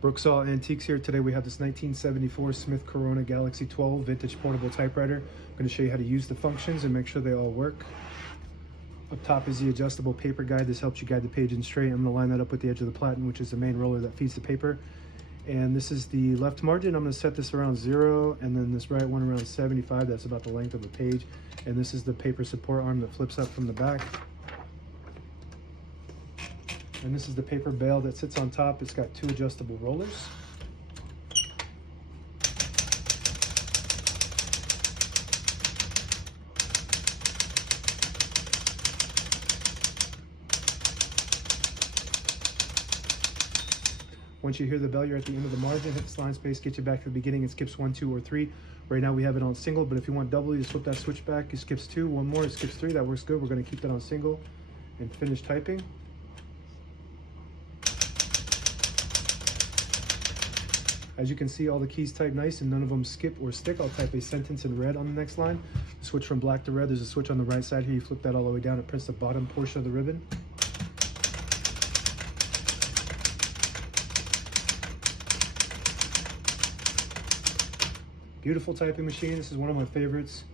Brooksaw Antiques here. Today we have this 1974 Smith-Corona Galaxie 12 vintage portable typewriter. I'm going to show you how to use the functions and make sure they all work. Up top is the adjustable paper guide. This helps you guide the page in straight. I'm going to line that up with the edge of the platen, which is the main roller that feeds the paper. And this is the left margin. I'm going to set this around 0, and then this right one around 75. That's about the length of the page. And this is the paper support arm that flips up from the back. And this is the paper bale that sits on top. It's got 2 adjustable rollers. Once you hear the bell, you're at the end of the margin. Hit the slide space, get you back to the beginning. It skips 1, 2, or 3. Right now we have it on single, but if you want double, you just flip that switch back. It skips 2, 1 more, it skips 3. That works good. We're going to keep that on single and finish typing. As you can see, all the keys type nice and none of them skip or stick. I'll type a sentence in red on the next line. Switch from black to red. There's a switch on the right side here. You flip that all the way down. It prints the bottom portion of the ribbon. Beautiful typing machine. This is one of my favorites.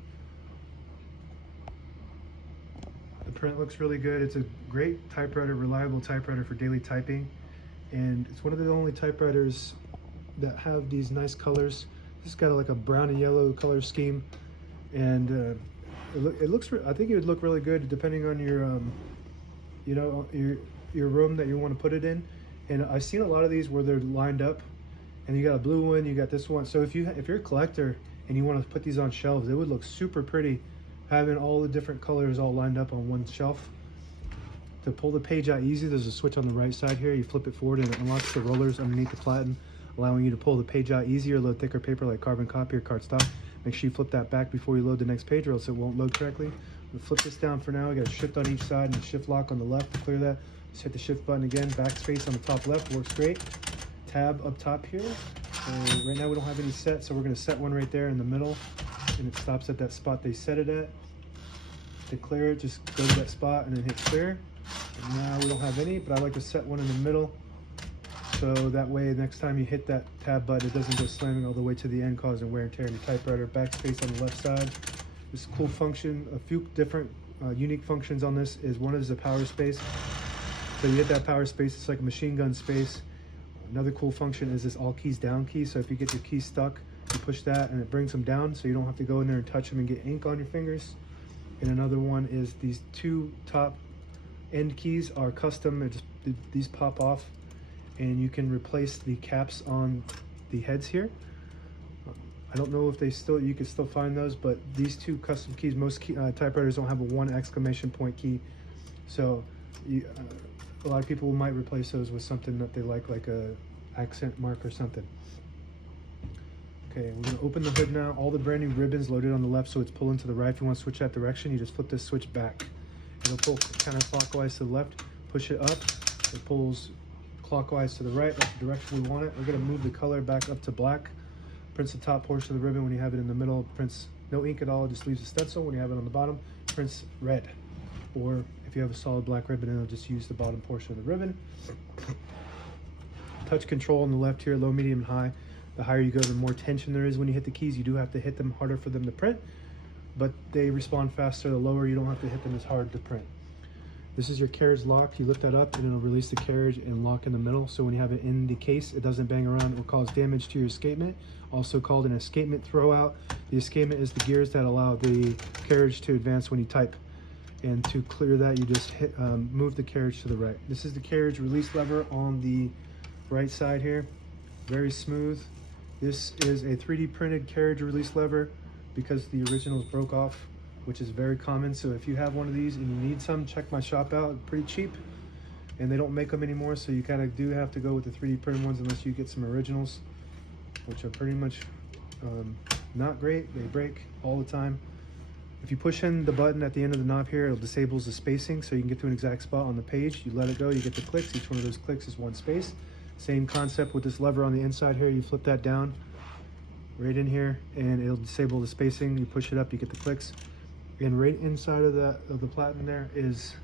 The print looks really good. It's a great typewriter, reliable typewriter for daily typing. And it's one of the only typewriters that have these nice colors. This has got like a brown and yellow color scheme, and it looks. I think it would look really good depending on your, your room that you want to put it in. And I've seen a lot of these where they're lined up, and you got a blue one, you got this one. So if you're a collector and you want to put these on shelves, it would look super pretty, having all the different colors all lined up on one shelf. To pull the page out easy, there's a switch on the right side here. You flip it forward and it unlocks the rollers underneath the platen, allowing you to pull the page out easier, load thicker paper like carbon copy or cardstock. Make sure you flip that back before you load the next page or else it won't load correctly. We'll flip this down for now. We got a shift on each side and a shift lock on the left to clear that. Just hit the shift button again. Backspace on the top left works great. Tab up top here. Right now we don't have any set, so we're going to set one right there in the middle, and it stops at that spot they set it at. To clear it, just go to that spot and then hit clear. And now we don't have any, but I like to set one in the middle, so that way next time you hit that tab button, it doesn't go slamming all the way to the end, causing wear and tear in your typewriter. Backspace on the left side. This is a cool function. A few different unique functions on this is one is a power space. So you hit that power space, it's like a machine gun space. Another cool function is this all keys down key. So if you get your keys stuck, you push that and it brings them down, so you don't have to go in there and touch them and get ink on your fingers. And another one is these 2 top end keys are custom. These pop off, and you can replace the caps on the heads here. I don't know if you can still find those, but these 2 custom keys, most typewriters don't have a 1 exclamation point key, so a lot of people might replace those with something that they like a accent mark or something. Okay, we're going to open the hood now. All the brand new ribbons loaded on the left, so it's pulling to the right. If you want to switch that direction, you just flip this switch back. It'll pull counterclockwise to the left. Push it up, it pulls clockwise to the right. That's the direction we want it. We're going to move the color back up to black. Prints the top portion of the ribbon when you have it in the middle. Prints no ink at all, just leaves a stencil. When you have it on the bottom, prints red. Or if you have a solid black ribbon, it'll just use the bottom portion of the ribbon. Touch control on the left here, low, medium, and high. The higher you go, the more tension there is when you hit the keys. You do have to hit them harder for them to print, but they respond faster. The lower, you don't have to hit them as hard to print. This is your carriage lock. You lift that up and it'll release the carriage and lock in the middle. So when you have it in the case, it doesn't bang around. It will cause damage to your escapement, also called an escapement throwout. The escapement is the gears that allow the carriage to advance when you type. And to clear that, you just move the carriage to the right. This is the carriage release lever on the right side here. Very smooth. This is a 3D printed carriage release lever because the originals broke off, which is very common. So if you have one of these and you need some, check my shop out. Pretty cheap, and they don't make them anymore, so you kind of do have to go with the 3D printed ones unless you get some originals, which are pretty much not great. They break all the time. If you push in the button at the end of the knob here, it disables the spacing, so you can get to an exact spot on the page. You let it go, you get the clicks. Each one of those clicks is 1 space. Same concept with this lever on the inside here. You flip that down right in here and it'll disable the spacing. You push it up, you get the clicks. And right inside of the platen there is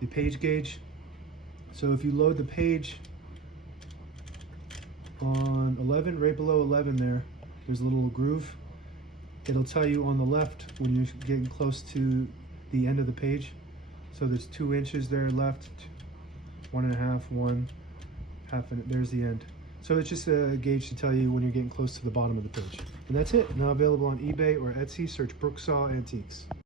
the page gauge. So if you load the page on 11, right below 11 there's a little groove. It'll tell you on the left when you're getting close to the end of the page. So there's 2 inches there left, 1.5, 1, half, and there's the end. So it's just a gauge to tell you when you're getting close to the bottom of the page. And that's it. Now available on eBay or Etsy. Search Brooksaw Antiques.